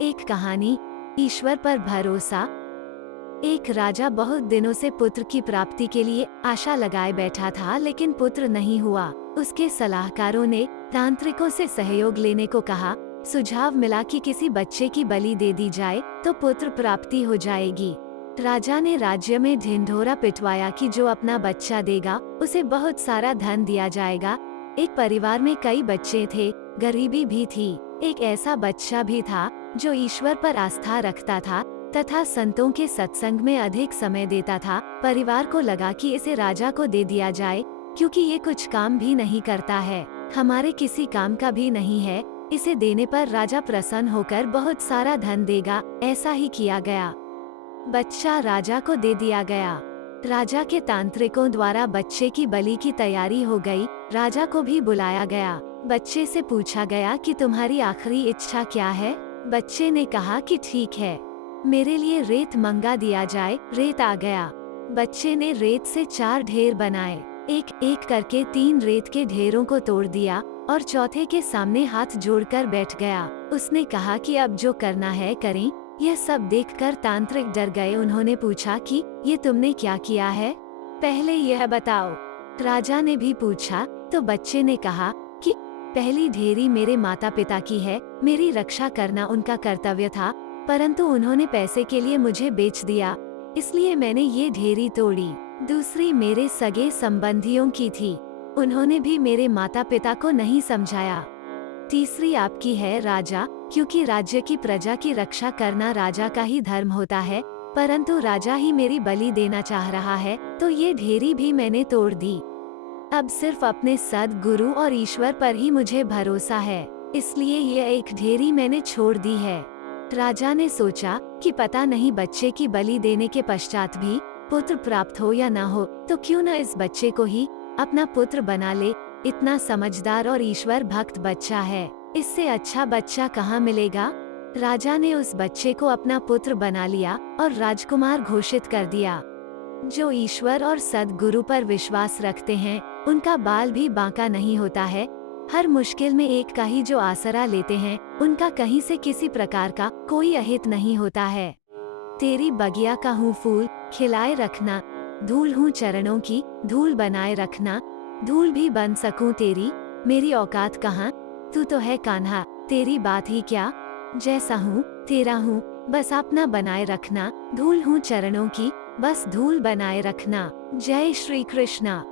एक कहानी, ईश्वर पर भरोसा। एक राजा बहुत दिनों से पुत्र की प्राप्ति के लिए आशा लगाए बैठा था, लेकिन पुत्र नहीं हुआ। उसके सलाहकारों ने तांत्रिकों से सहयोग लेने को कहा। सुझाव मिला कि किसी बच्चे की बलि दे दी जाए तो पुत्र प्राप्ति हो जाएगी। राजा ने राज्य में ढिंढोरा पिटवाया कि जो अपना बच्चा देगा उसे बहुत सारा धन दिया जाएगा। एक परिवार में कई बच्चे थे, गरीबी भी थी। एक ऐसा बच्चा भी था जो ईश्वर पर आस्था रखता था तथा संतों के सत्संग में अधिक समय देता था। परिवार को लगा कि इसे राजा को दे दिया जाए, क्योंकि ये कुछ काम भी नहीं करता है, हमारे किसी काम का भी नहीं है। इसे देने पर राजा प्रसन्न होकर बहुत सारा धन देगा। ऐसा ही किया गया। बच्चा राजा को दे दिया गया। राजा के तांत्रिकों द्वारा बच्चे की बलि की तैयारी हो गई। राजा को भी बुलाया गया। बच्चे से पूछा गया कि तुम्हारी आखिरी इच्छा क्या है। बच्चे ने कहा कि ठीक है, मेरे लिए रेत मंगा दिया जाए। रेत आ गया। बच्चे ने रेत से 4 ढेर बनाए। एक एक करके 3 रेत के ढेरों को तोड़ दिया और चौथे के सामने हाथ जोड़कर बैठ गया। उसने कहा कि अब जो करना है करें। यह सब देखकर तांत्रिक डर गए। उन्होंने पूछा कि ये तुमने क्या किया है, पहले यह बताओ। राजा ने भी पूछा तो बच्चे ने कहा कि पहली ढेरी मेरे माता पिता की है, मेरी रक्षा करना उनका कर्तव्य था, परंतु उन्होंने पैसे के लिए मुझे बेच दिया, इसलिए मैंने ये ढेरी तोड़ी। दूसरी मेरे सगे संबंधियों की थी, उन्होंने भी मेरे माता पिता को नहीं समझाया। तीसरी आपकी है राजा, क्योंकि राज्य की प्रजा की रक्षा करना राजा का ही धर्म होता है, परंतु राजा ही मेरी बलि देना चाह रहा है, तो ये ढेरी भी मैंने तोड़ दी। अब सिर्फ अपने सद्गुरु और ईश्वर पर ही मुझे भरोसा है, इसलिए यह एक ढेरी मैंने छोड़ दी है। राजा ने सोचा कि पता नहीं बच्चे की बलि देने के पश्चात भी पुत्र प्राप्त हो या ना हो, तो क्यों न इस बच्चे को ही अपना पुत्र बना ले। इतना समझदार और ईश्वर भक्त बच्चा है, इससे अच्छा बच्चा कहाँ मिलेगा। राजा ने उस बच्चे को अपना पुत्र बना लिया और राजकुमार घोषित कर दिया। जो ईश्वर और सद्गुरु पर विश्वास रखते हैं, उनका बाल भी बांका नहीं होता है। हर मुश्किल में एक का ही जो आसरा लेते हैं, उनका कहीं से किसी प्रकार का कोई अहित नहीं होता है। तेरी बगिया का हूँ फूल, खिलाए रखना, धूल हूँ चरणों की, धूल बनाए रखना। धूल भी बन सकूं तेरी, मेरी औकात कहाँ, तू तो है कान्हा, तेरी बात ही क्या। जैसा हूँ तेरा हूँ, बस अपना बनाए रखना। धूल हूँ चरणों की, बस धूल बनाए रखना। जय श्री कृष्णा।